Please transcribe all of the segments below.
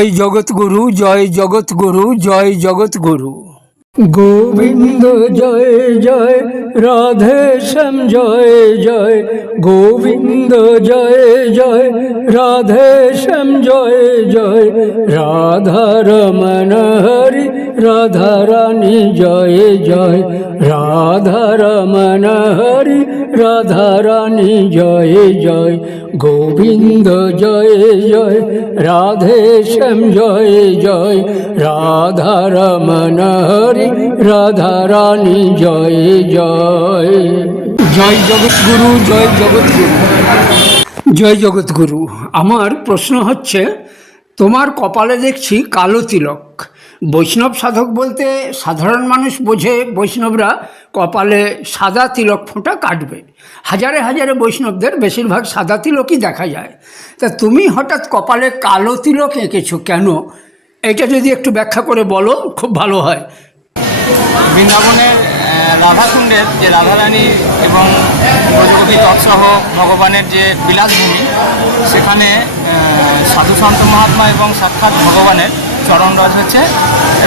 জয় জগৎগুরু, জয় জগৎগুরু, জয় জগৎগুরু। গোবিন্দ জয় জয়, রাধে শ্যাম জয় জয়, গোবিন্দ জয় জয়, রাধে শ্যাম জয় জয়, রাধা রমণ হরি, রাধা রানী জয় জয়, রাধা রমণ হরি, রাধা রানী জয় জয়, গোবিন্দ জয় জয়, রাধে শ্যাম জয় জয়, রাধা রমণ হরি, রাধা রানী জয় জয়। জয় জগৎগুরু, জয় জগৎগুরু, জয় জগৎগুরু। আমার প্রশ্ন হচ্ছে, তোমার কপালে দেখছি কালো তিলক। বৈষ্ণব সাধক বলতে সাধারণ মানুষ বোঝে বৈষ্ণবরা কপালে সাদা তিলক ফোঁটা কাটবে। হাজারে হাজারে বৈষ্ণবদের বেশিরভাগ সাদা তিলকই দেখা যায়। তা তুমি হঠাৎ কপালে কালো তিলক এঁকেছো কেন? এটা যদি একটু ব্যাখ্যা করে বলো খুব ভালো হয়। বৃন্দাবনের রাধাকুণ্ডের যে রাধারানী এবং ব্রজগোপী তৎসহ ভগবানের যে বিলাসভূমি, সেখানে সাধু সন্ত মহাত্মা এবং সাক্ষাৎ ভগবানের চরণরজ হচ্ছে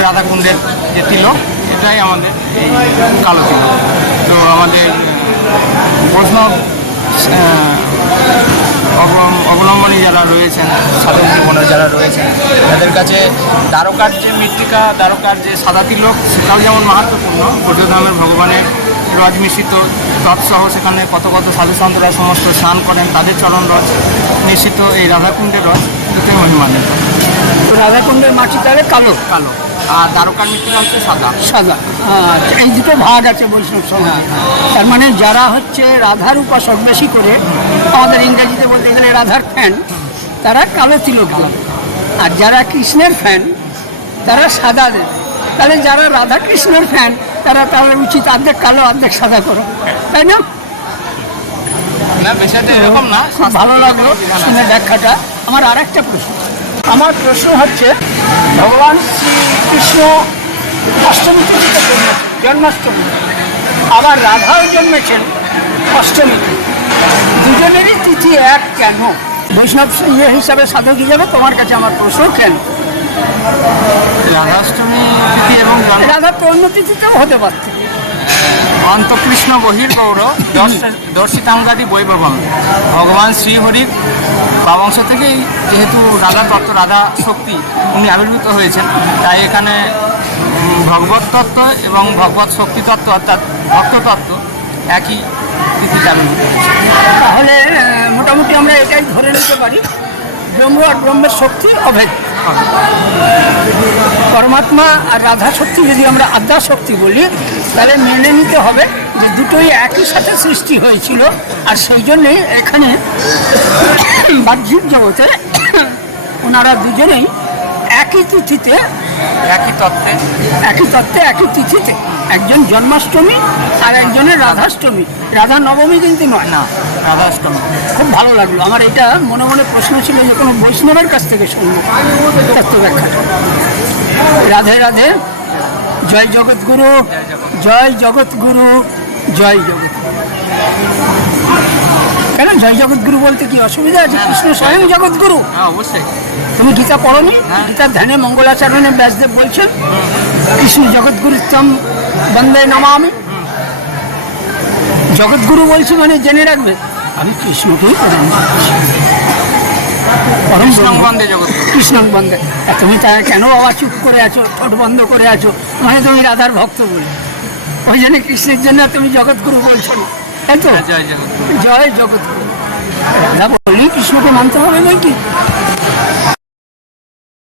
রাধাকুণ্ডের যে তিলক, এটাই আমাদের এই কালো তিলক। তো আমাদের বৈষ্ণব অবলম্বনী যারা রয়েছেন, সাধক জীবনের যারা রয়েছেন, তাদের কাছে দ্বারকার যে মৃত্তিকা, দ্বারকার যে সাদা তিলক, সেটাও যেমন মাহাত্ম্যপূর্ণ। ব্রজধামের ভগবানের রজ মিশ্রিত তৎসহ সেখানে কত কত সাধুসন্তরা সমস্ত স্নান করেন, তাদের চরণ রজ মিশ্রিত এই রাধাকুণ্ডের রজ দুটোই মহিমান্বিত। রাধাকুণ্ডের মাটি তাহলে কালো কালো, আর দ্বারকার মৃত্তিকা হচ্ছে সাদা। সাদা, এই দুটো ভাগ আছে বৈষ্ণব সমাজে। তার মানে যারা হচ্ছে রাধার উপাসক বেশি করে, আমাদের ইংরেজিতে বলতে গেলে রাধার ফ্যান, তারা কালো তিলক দেবে। আর যারা কৃষ্ণের ফ্যান তারা সাদা দেবে। তাহলে যারা রাধা কৃষ্ণের ফ্যান তারা তাহলে উচিত অর্ধেক কালো অর্ধেক সাদা করো, তাই না? না, বিষয়টা এরকম না। খুব ভালো লাগলো শুনে ব্যাখ্যাটা। আমার আর একটা প্রশ্ন, আমার প্রশ্ন হচ্ছে, ভগবান শ্রীকৃষ্ণ অষ্টমী তিথিতে জন্মেছেন, জন্মাষ্টমী, আবার রাধাও জন্মেছেন অষ্টমী। দুজনেরই তিথি এক কেন? বৈষ্ণব হিসাবে, সাধক হিসাবে তোমার কাছে আমার প্রশ্ন, কেন রাধাষ্টমী তিথি এবং রাধা তো অন্য তিথিতেও হতে পারত? অন্তকৃষ্ণ বহির্গৌর দর্শিতাঙ্গাদি বৈভবম। ভগবান শ্রীহরির বাবাংশ থেকেই যেহেতু রাধা তত্ত্ব, রাধা শক্তি উনি আবির্ভূত হয়েছেন, তাই এখানে ভগবত তত্ত্ব এবং ভগবত শক্তি তত্ত্ব অর্থাৎ ভক্ত তত্ত্ব একই তিথিতে আবির্ভূত হয়েছে। তাহলে মোটামুটি আমরা এটাই ধরে নিতে পারি, ব্রহ্ম আর ব্রহ্মের শক্তি অভেদ। পরমাত্মা আর রাধা শক্তি যদি আমরা আদ্যা শক্তি বলি, তাহলে মেনে নিতে হবে যে দুটোই একই সাথে সৃষ্টি হয়েছিল। আর সেই জন্যেই এখানে বাহ্যিক জগতে ওনারা দুজনেই একই তিথিতে, একই তত্ত্বে, একই তিথিতে, একজন জন্মাষ্টমী আর একজনের রাধাষ্টমী। রাধা নবমী কিন্তু নয়। না, রাধাষ্টমী। খুব ভালো লাগলো। আমার এটা মনে মনে প্রশ্ন ছিল যে কোনো বৈষ্ণবের কাছ থেকে শুনবো তত্ত্ব ব্যাখ্যাটা। রাধে রাধে, জয় জগৎগুরু, জয় জগৎগুরু, জয় জগৎগুরু। কেন জয় জগৎগুরু বলতে কি অসুবিধা আছে? কৃষ্ণ স্বয়ং জগৎগুরু। হ্যাঁ, অবশ্যই। তুমি গীতা পড়োনি? গীতার ধ্যানে মঙ্গলাচরণে ব্যাসদেব বলছেন, কৃষ্ণ জগৎগুরুত্তম বন্দে নমামি। জগৎগুরু বলছি মানে জেনে রাখবে আমি কৃষ্ণকেই প্রদান করছি। কৃষ্ণ বন্দে। তুমি তা কেন বাবা চুপ করে আছো, ঠোঁট বন্ধ করে আছো? মানে তুমি রাধার ভক্ত বলে, ওই জন্য কৃষ্ণের জন্য তুমি জগৎগুরু বলছো, তাই তো? জয় জগৎগুরু। জয় জগৎগুরু। রাধা বললেই কৃষ্ণকে মানতে হবে নাকি?